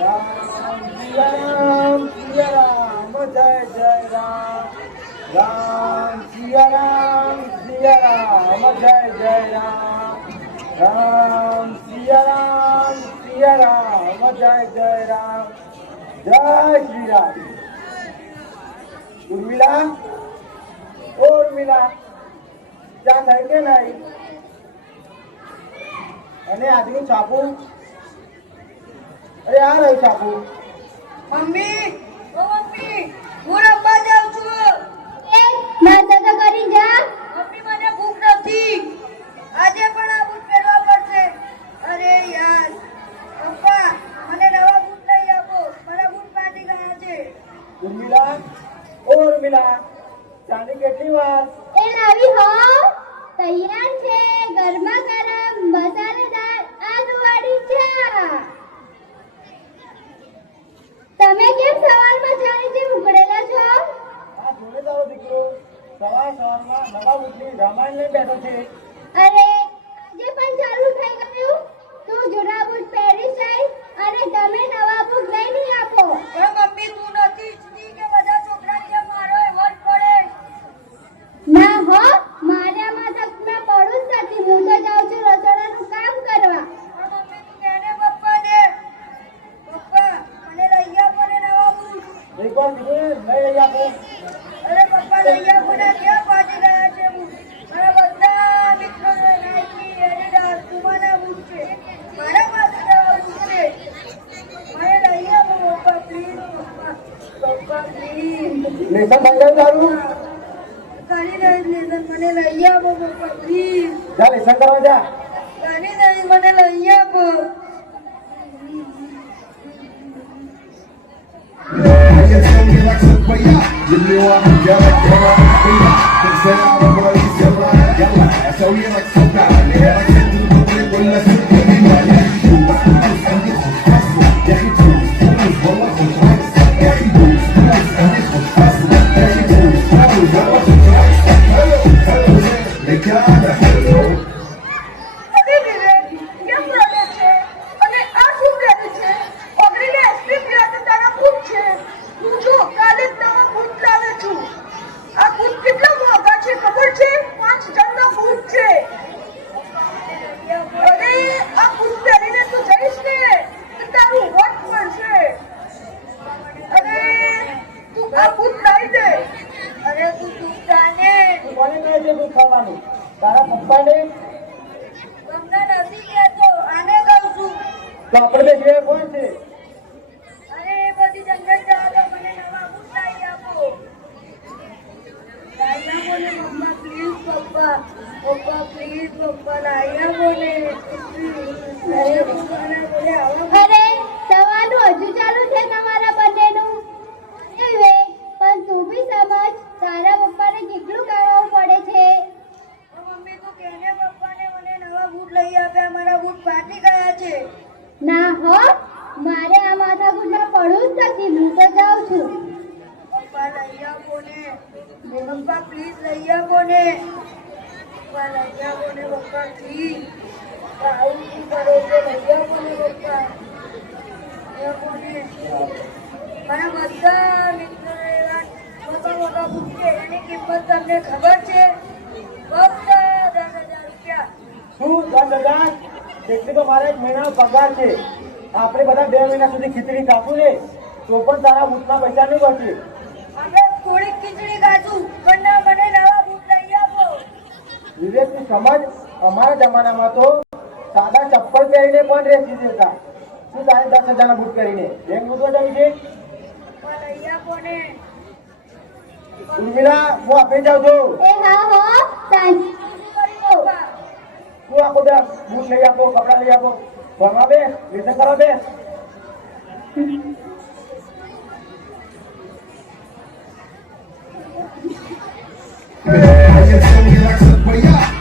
राम सिया राम जय जय राम राम सिया राम जय जय राम राम सिया राम जय जय राम जय श्री राम। उर्मिला उर्मिला ચા થાય કે નહીં? અને આજનું છાપુ અરે આ રહ્યું છાપુ। મમ્મી ઓ મમ્મી હું રમવા જાઉં છું। એ નાસ્તા તો કરી જા। મમ્મી મને ભૂખ નથી, આજે પણ આ બૂટ પહેરવા પડશે। અરે યાર પપ્પા મને નવા બૂટ લઈ આપો, મારા બૂટ ફાટી ગયા છે। ઉર્મિલા ઓ ઉર્મિલા ચાની કેટલી વાર? એ લાવી હો, તૈયાર છે ગરમા ગરમ મસાલેદાર આદુવાળી ચા। તમે કેમ સવારમાં ચાની જેમ ઉકળેલા છો? આ જોડે તારો દીકરો સવારમાં નવા ઉઠી રામાયણ લઈ બેઠો છે। અરે આજે પણ ચાલુ થઈ ગયું। તું જૂના બૂટ પહેરી જાય અને તમે નવા બૂટ લઈ નહીં આપો। પણ મમ્મી તું નથી ઈચ્છતી કે બધા છોકરા જેમ મારો એવોર્ડ પડે? ના હો, મારામાં તો મેં પડું જ નથી। હું તો જાઉં છું રસોડાનું કામ કરવા। પણ મમ્મી તું કહે પપ્પાને, પપ્પા મને લઈ આપો ને નવા બૂટ। એક વાર દીકરો લઈ આપો। અરે પપ્પા લઈ આપો ને, ક્યાં ફાટી ગયા છે બૂટ? મારા બધા મિત્રોને નાઇકી, એડિડાસ, પુમાના બૂટ છે, મારા પાસે નવા બૂટ છે। મને લઈ આપો પપ્પા પ્લીઝ, પપ્પા પ્લીઝ। લેસન થઈ ગયું તારું? કરી દઈશ લેસન, મને લઈ આપો પપ્પા પ્લીઝ। જા લેસન કરવા જા। કરી દઈશ, મને લઈ આપો। You know I'm yalla, yalla, yalla. Can say I'm a boy, yalla, yalla. So you like so bad, yeah. I can't do the way when I see you. Yeah, you do. And it's possible. Yeah, you do. Always roll up on twice. Yeah, you do. And it's possible. Yeah, you do. Always roll up on twice. Hello, hello, they gotta hello. અરે વિવેક, કેમ રડે છે? અને આ શું કરે છે? ઓગળીને ice cream પીવા તો તારા બૂટ છે। હું જો કાલે જ નવા બૂટ લાવે છું। આ બૂટ કેટલા મોંઘા છે ખબર છે? 5 હજારના બૂટ છે। અરે આ બૂટ પહેરીને તું જઈશ ને તો તારું વટ મળશે। અરે તું આ બૂટ લાવી દે। અરે તું ચૂપ જાને, તું કોને કહે છે દૂધ ખાવાનું? તારા પપ્પાને? તમને નથી કહેતો, આને કહું છું। તો આપણે બે જે કોણ છે? અરે એ બધી જંગલ જાઓ તો મને નવા બૂટ લાવી આપો। લાવી આપો ને મમ્મા પ્લીઝ, પપ્પા પપ્પા પ્લીઝ, પપ્પા લાવી આપો ને। અરે પપ્પાના બોલે આવા અરે સવારનું હજુ ચાલુ છે તમારા બંનેનું। એ વે પણ તું બી સમજ, તારા પપ્પાને કેટલું કરાવવું પડે છે। મમ્મી તું કેને પપ્પાને મને નવા બૂટ લઈ આપ્યા, મારા બૂટ ફાટી ગયા છે। ના હો, મારે આ માથાકૂટમાં પડવું જ નથી। હું તો જાઉં છું। પપ્પા લઈ આપો ને, પપ્પા પ્લીઝ લઈ આપો ને, પપ્પા લઈ આપો ને, પપ્પા પ્લીઝ। આવું શું કરો છો? લઈ આપો ને પપ્પા, લઈ આપો ને। મારા બધા મિત્રો એવા મોટા મોટા બુક છે, એની કિંમત તમને ખબર છે? ફક્ત 10,000 રૂપિયા। શું 10,000? એટલે તો મારા 1 મહિનાનો પગાર છે। આપણે બધા 2 મહિના સુધી ખીચડી ખાશું ને તો પણ તારા બૂટના પૈસા નહીં બચે। અમે થોડીક ખીચડી ખાધું પણ ના, મને નવા બૂટ લઈ આપો। વિવેક તું સમજ, અમારા જમાનામાં તો સાદા ચપ્પલ પહેરીને પણ રેસી દેતા। શું તારે 10,000ના બૂટ પહેરીને એક બૂટમાં જવું છે? પપ્પા લઈ આપો ને। ઉર્મિલા હું આપી જાઉં છું। એ હા હો, સાંજ પપ્પા તું આપો બે બૂટ લઈ આપો, કપડાં લઈ આપો, ભણવા બે, લેસન કરવા બે।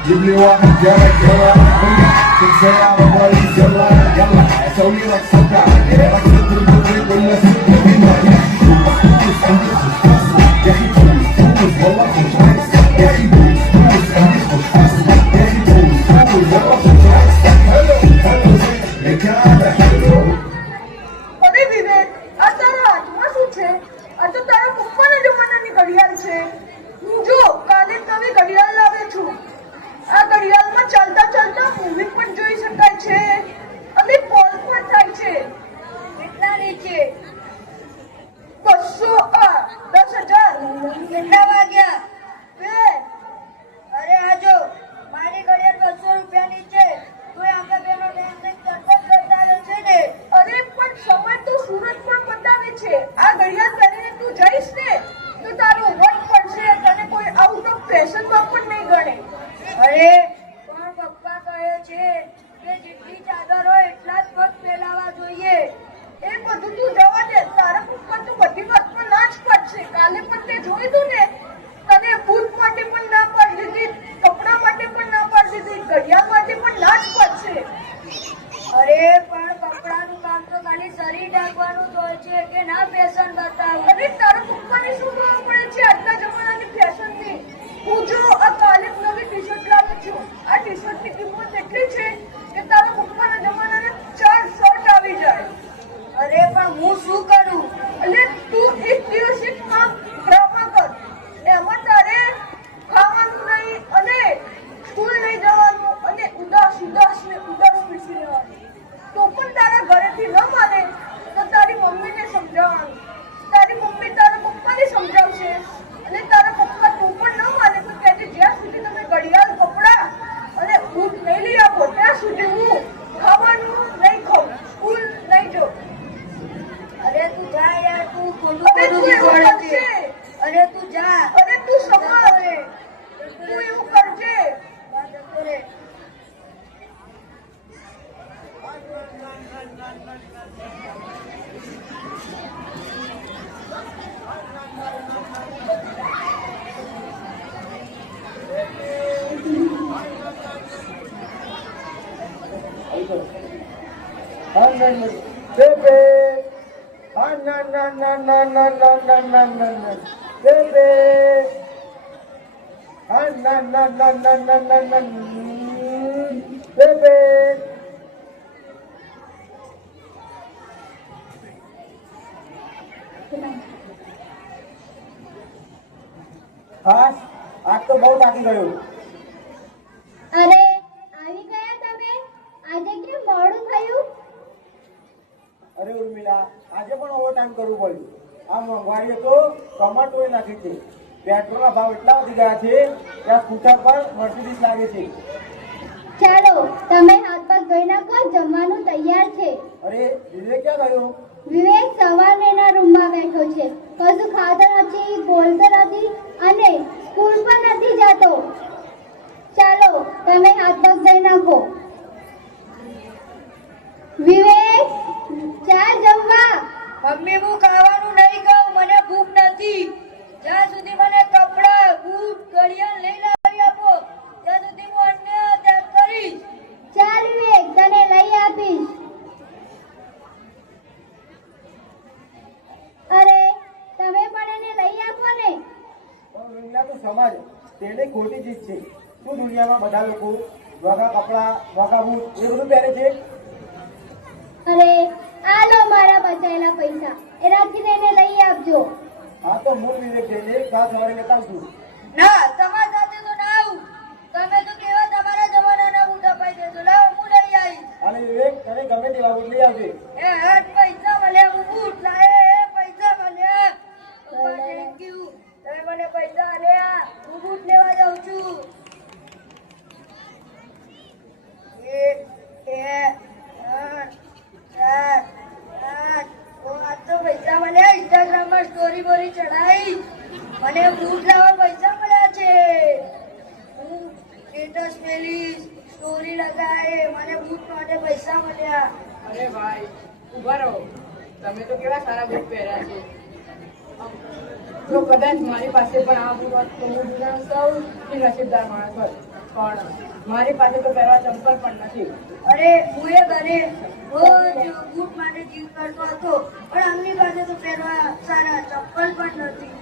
You know I'm yalla, yalla, yalla. Can say I'm a boy, yalla, yalla. So you like so bad, yeah. I can't do the way when I see you. Yeah, you do. And it's possible. Yeah, you do. Always roll up on twice. Yeah, you do. And it's possible. Yeah, you do. Always roll up on twice. Hello, hello, they gotta hello. અરે એ બધું તું જવા દે. તારા પપ્પા તો બધી વાતમાં ના જ પડશે. કાલે પણ તે જોયું તું ને, તને બૂટ માટે પણ ના પાડી દીધી, કપડા માટે પણ ના પાડી દીધી, ઘડિયાળ માટે પણ ના જ પડશે. અરે પણ કપડાનું કામ તો ખાલી શરીર ઢાંકવાનું જ હોય છે કે ના ફેશન બતાવું. અરે તારા પપ્પાને શું ખબર પડે છે આજના જમાનાની ફેશનની? હું જો આ કાલે નવી ટી-શર્ટ લાવી છું. આ ટી-શર્ટની કિંમત એટલી છે કે તારા પપ્પાના જમાનાના 4 શર્ટ આવી જાય. અરે પણ હું શું કરું? એટલે તું એક દિવસ એક કામ ડ્રામા કર. એમાં તારે ખાવાનું નહીં અને સ્કૂલ નહીં જવાનું અને ઉદાસ બેસી રહેવાનું. તો પણ તારા ઘરેથી ન માને તો તારી મમ્મીને સમજાવવાનું. તારી મમ્મી તારા પપ્પાને સમજાવશે અને તારા પપ્પા તું પણ ન માને તો કહેજે જ્યાં સુધી તમે ઘડિયાળ, કપડા અને બૂટ નહીં લઈ આપો ત્યાં સુધી હું ખાવાનું નહીં ખાઉં, સ્કૂલ નહીં જાઉં. અરે તું જા યાર, તું ખોટું શીખવાડે છે. અરે તું જા. અરે તું સમજ. તું એવું કરજે. જતો રે. આજ તો બહુ થાકી ગયો. અરે આવી ગયા તમે? આજે કેમ મોડું થયું? અરે ઉર્મિલા, આજે પણ ઓવર ટાઈમ કરવું પડ્યું. આ મોંઘવારીએ તો કમર તોડી નાખી છે. પેટ્રોલના ભાવ એટલા વધી ગયા છે કે આ સ્કૂટર પર મર્સિડીઝ લાગે છે. ચાલો તમે હાથ પગ ધોઈ નાખો, જમવાનું તૈયાર છે. અરે વિવેક ક્યાં ગયો? વિવેક સવારનો એના રૂમમાં બેઠો છે. કશું ખાતો નથી, બોલતો નથી અને સ્કૂલ પણ નથી જતો. ચાલો તમે હાથ પગ ધોઈ નાખો. વિવેક, ચાલ જમવા. મમ્મી હું ખાવાનું નહીં ખાઉં. મને ભૂખ નથી. જ્યાં સુધી મને કપડા, બૂટ, ઘડિયાળ લઈ લાવી આપો ત્યાં સુધી હું અન્ય ત્યાગ કરીશ. ચાલ વિવેક, તને લઈ આપીશ. અરે તમે પણ એને લઈ આપો ને. પણ ઉર્મિલા તું સમજ, તેને ખોટી ચીજ છે. શું દુનિયામાં બધા લોકો મોંઘા કપડા, મોંઘા બૂટ એ બધું પહેરે છે? અરે આ લો મારા બચાયેલા પૈસા, એનાથી એને લઈ આપજો. હા તો હું વિવેક જઈને કાલ સવારે લેતા આવશું. ના, તમારા સાથે તો ના આવું. તમે તો કેવા તમારા જમાનાના બૂટ અપાઈ દેજો. લાવો હું લઈ આવીશ. અને વિવેક, તને ગમે તેવા બૂટ લઈ આવજે. એ હટ, પૈસા મળ્યા હું બૂટ લાવે. પૈસા મળ્યા. Thank you. તમે મને પૈસા આલ્યા. હું બૂટ લેવા જાઉં છું. એક, બે, ત્રણ, ચાર, પાંચ. આ તો પૈસા મળ્યા. ઇન્સ્ટાગ્રામમાં સ્ટોરી બોરી ચડાવી. મને બૂટ લાવવા પૈસા મળ્યા છે. હું સ્ટેટસ મેલીશ, સ્ટોરી લગાવે. મને બૂટ માટે પૈસા મળ્યા. અરે ભાઈ, ઉભા રહો. તમે તો કેવા સારા બૂટ પહેર્યા છે. જો કદાચ મારી પાસે પણ આ બૂટ હોત તો હું સૌથી નસીબદાર માણસ હોત. પણ મારી પાસે તો પહેરવા ચંપલ પણ નથી. અરે હું એ ઘરે રોજ બૂટ માટે જીવ કરતો હતો, પણ આમની પાસે તો પહેરવા સારા ચપ્પલ પણ નથી.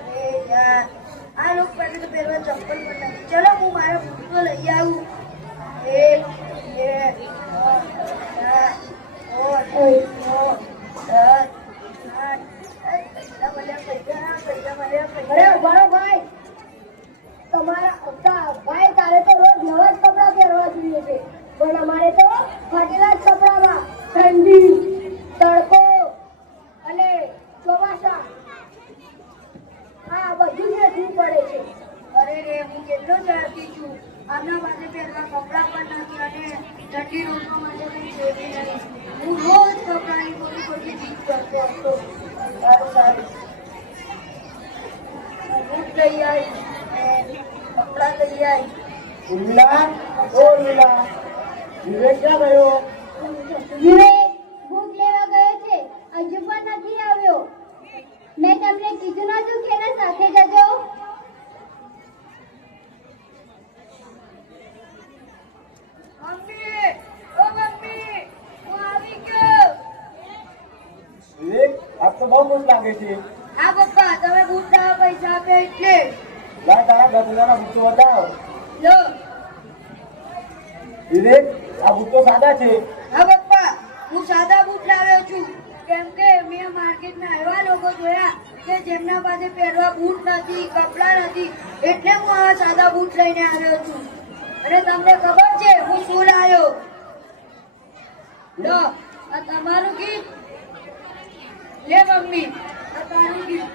અરે યાર, આ લોકો પાસે તો પહેરવા ચપ્પલ પણ નથી. ચલો હું મારા બૂટ તો લઈ આવું. એક, બે, ત્રણ, ચાર, પાંચ, 6, 7, 8. પૈસા મળ્યા. અરે બરો ભાઈ, તમારા ભાઈ તારે તો રોજ નવા જ કપડા પહેરવા જોઈએ છે, પણ અમારે તો ફાટેલા જ કપડામાં ઠંડી, તડકો અને ચોમાસા આ બધું જ વેઠવું પડે છે. અરે રે, હું કેટલો ચાહતી છું. આમના પાસે પહેરવા કપડાં પણ નથી અને ઠંડી રોકવા માટે કંઈ છે બી નહીં. હું રોજ કપડાની ખોટી જીત કરતો હતો. સારું સારું, બૂટ લઈ આવી, કપડાં લઈ આવી. ઉર્મિલા, ઓ ઉર્મિલા, વિવેક ક્યાં ગયો? વિવેક, ભૂખ આજ તો બહુ ખુશ લાગે છે. હા પપ્પા, તમે બૂટ લાવવા પૈસા આપ્યા એટલે. લાય તારા 10,000 ના બૂટ બતાવો. લો. વિવેક, આ બૂટ તો સાદા છે. હા પપ્પા, હું સાદા બૂટ લાવ્યો છું. કેમ કે મેં માર્કેટમાં એવા લોકો જોયા કે જેમના પાસે પહેરવા બૂટ નથી, કપડાં નથી, એટલે હું આવા સાદા બૂટ લઈને આવ્યો છું. અને તમને ખબર છે હું શું લાવ્યો? લો, આ તમારું ગીત. લે મમ્મી, આ તારું ગીત.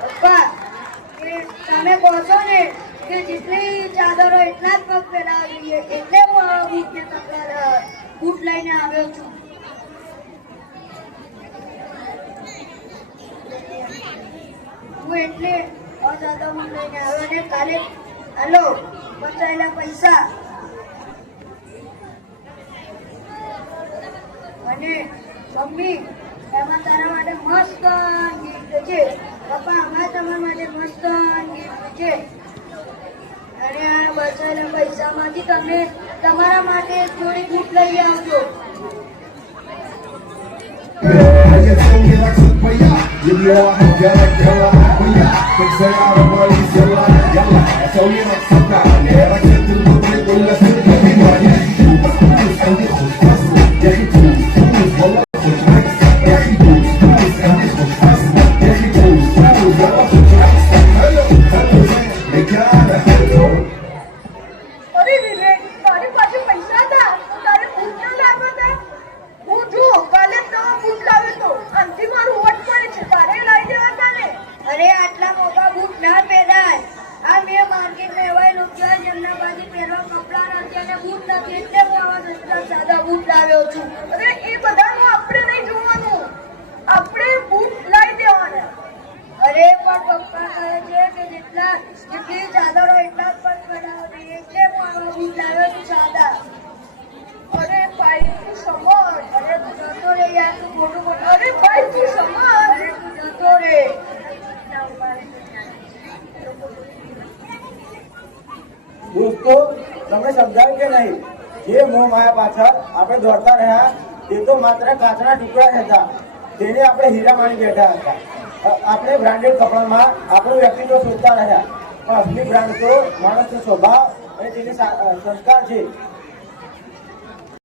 પપ્પા, એ તમે કહો છો ને કે જેટલી ચાદરો એટલા જ પગ પહેરાવા જોઈએ, એટલે હું આ બૂટ લઈને આવ્યો છું. હું એટલે અસાદા બૂટ લઈને આવ્યો ને કાલે હાલો બચાવેલા પૈસા અને મમ્મી એમાં તારા માટે મસ્ત ગિફ્ટ છે. પપ્પા, આમાં તમારા માટે મસ્ત ગિફ્ટ છે. અને આ બચાવેલા પૈસામાંથી તમે તમારા માટે થોડી બૂટ લઈ આવજો. Ella tiene la culpa y yo quiero que la cuida. Que sea la policía la llama. Esa hubiera sacado. Era que tú no te vuelvas a ser mi madre. Tú vas a buscar de justicia. Ya que tú vuelvas a ser. Ya que tú buscar de justicia. Ya que tú vuelvas a ser. Hello, me queda hello. અરે વિવેક, તારી પાસે પૈસા હતા તો તારે boot ના લાવવા હતા. હું જો કાલે જ નવા બૂટ લાવ્યો તો આનથી મારું વટ પડે છે, તારે લઈ દેવાતા ને. અરે આટલા મોટા બૂટ ના પહેરાય. આ મેં માર્કેટમાં એવા લોકો જોયા જેમના પાસે પહેરવા કપડાં નથી અને બૂટ નથી, એટલે હું આવા સસ્તા સાદા બૂટ લાવ્યો છું. અરે એ બધાનું આપણે નહીં જોવાનું, આપણે બૂટ લઈ દેવાના. અરે પણ પપ્પા કહે છે કે જેટલી ચાદરો એટલા જ પગ બનાવવા જોઈએ, એટલે હું આવા બૂટ લાવ્યો છું સાદા. અરે ભાઈ તું સમજ. અરે તું જતો રે યાર, તું ખોટું બોલ. અરે ભાઈ તું સમજ. અરે તું જતો રે. દોસ્તો, તમને સમજાયું કે નહીં? જે મોહ માયા પાછળ આપણે દોડતા રહ્યા તે તો માત્ર કાચના ટુકડા જ હતા, તેને આપણે હીરા માની બેઠા હતા. આપણે બ્રાન્ડેડ કપડામાં આપણું વ્યક્તિત્વ શોધતા રહ્યા, પણ અસલી બ્રાન્ડ તો માણસનો સ્વભાવ અને તેની સંસ્કાર છે.